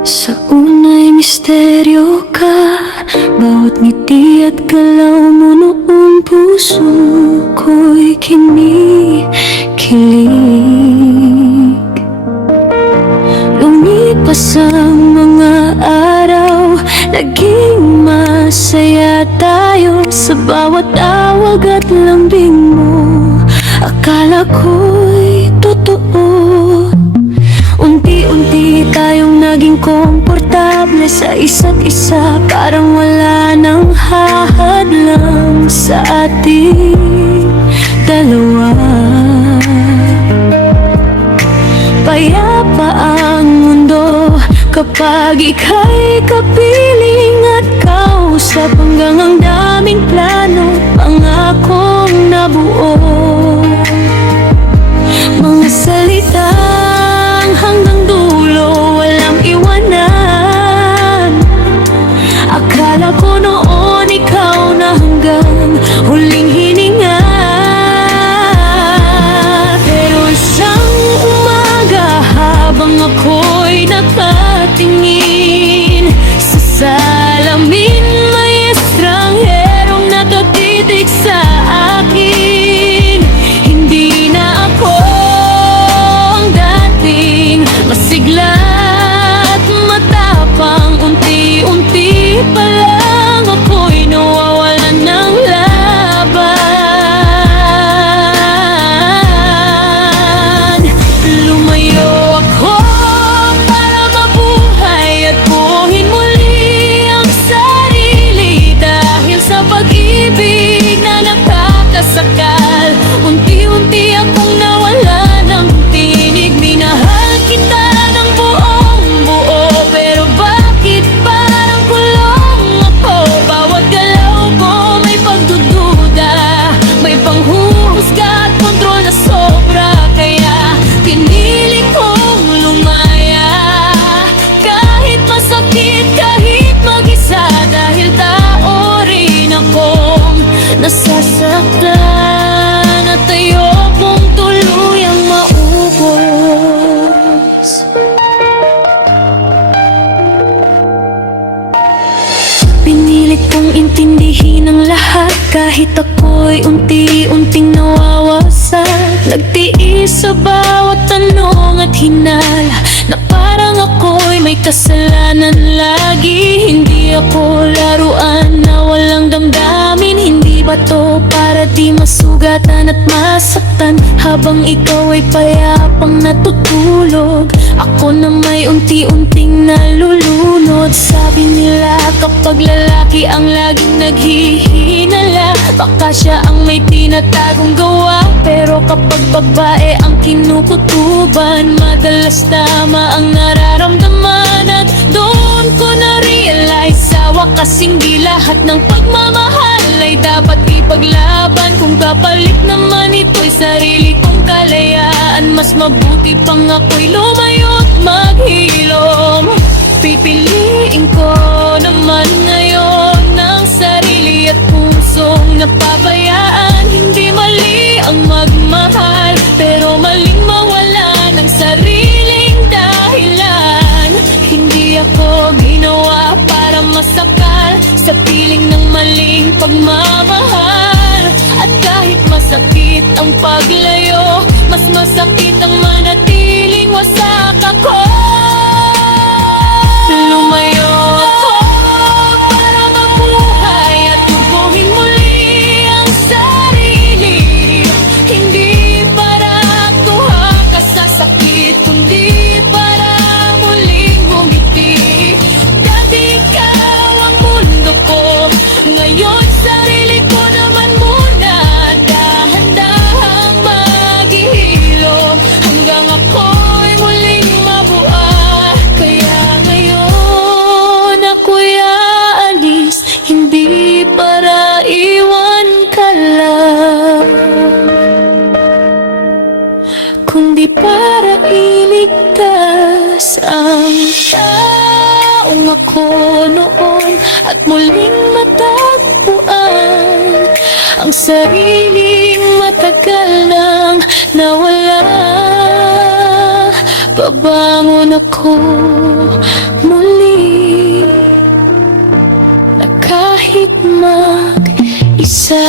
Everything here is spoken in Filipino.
Sa unay misteryo ka, bawat ngiti at galaw mo noong puso ko'y kinikilig. Lumipas ang mga araw, naging masaya tayo. Sa bawat tawag at lambing mo, akala ko'y totoo. Unti-unti tayong naging komportable sa isa't isa, parang wala nang hahadlang sa ating dalawa. Payapa ang mundo kapag ika'y kapiling at kausap, hanggang ang daming plano, pangakong nabuo. Mga salitang hanggang dulo, walang iwanan. Akala ko noon ikaw na hanggang huling hininga. Pero isang umaga, habang ako'y nakatingin sa salamin, may estrangherong nakatitig sa akin. Hindi na ako ang dating masigla at matapang. Unti-unti pa lang ako'y nawawalan ng laban. Lumayo ako para mabuhay at buuin muli ang sarili, dahil sa pag-ibig na nakakasakal. Unti-unti akong nawala ng tinig. Minahal kita ng buong buo, pero bakit parang kulong ako? Bawat galaw ko may pagdududa, may panghuhusga at kontrol na sobra. Kaya piniling kong lumaya, kahit masakit, kahit mag-isa, dahil tao rin akong nasasaktan at ayokong tuluyang maubos. Pinilit kong intindihin ang lahat, kahit ako'y unti-unting nawawasak. Nagtiis sa bawat tanong at hinala, na parang ako'y may kasalanan lagi. Hindi ako laruan na walang damdamin, hindi ba to para di masugatan at masaktan? Habang ikaw ay payapang natutulog, ako na may unti-unting nalulunod. Sabi nila kapag lalaki ang laging naghihinala, baka siya ang may tinatagong gawa. Pero kapag babae ang kinukutuban, madalas tama ang nararamdaman. At doon ko na-realize, sa wakas hindi lahat ng pagmamahal ay dapat ipaglaban. Kung kapalit naman ito'y sarili kong kalayaan, mas mabuti pang ako'y lumayo't maghilom. Pipiliin ko naman ngayon ng sarili at pusong napabayaan. Hindi mali ang magmahal, pero maling mawala ng sariling dahilan. Hindi ako ginawa para masakal sa piling ng maling pagmamahal. At kahit masakit ang paglayo, mas masakit ang manatiling wasak ako. Lumayo ako para mabuhay at tubuhin muli ang sarili. Hindi para kuha ka sa sakit, kundi para muling umiti. Dati ikaw ang mundo ko, ngayon sarili ko naman muna. Dahan-dahang maghihilom hanggang ako'y muling mabuhay. Kaya ngayon ako'y aalis, hindi para iwan ka lang, kundi para iligtas ang taong ako noon, at muling matagpuan ang sariling matagal nang nawala. Babangon ako kahit mag-isa.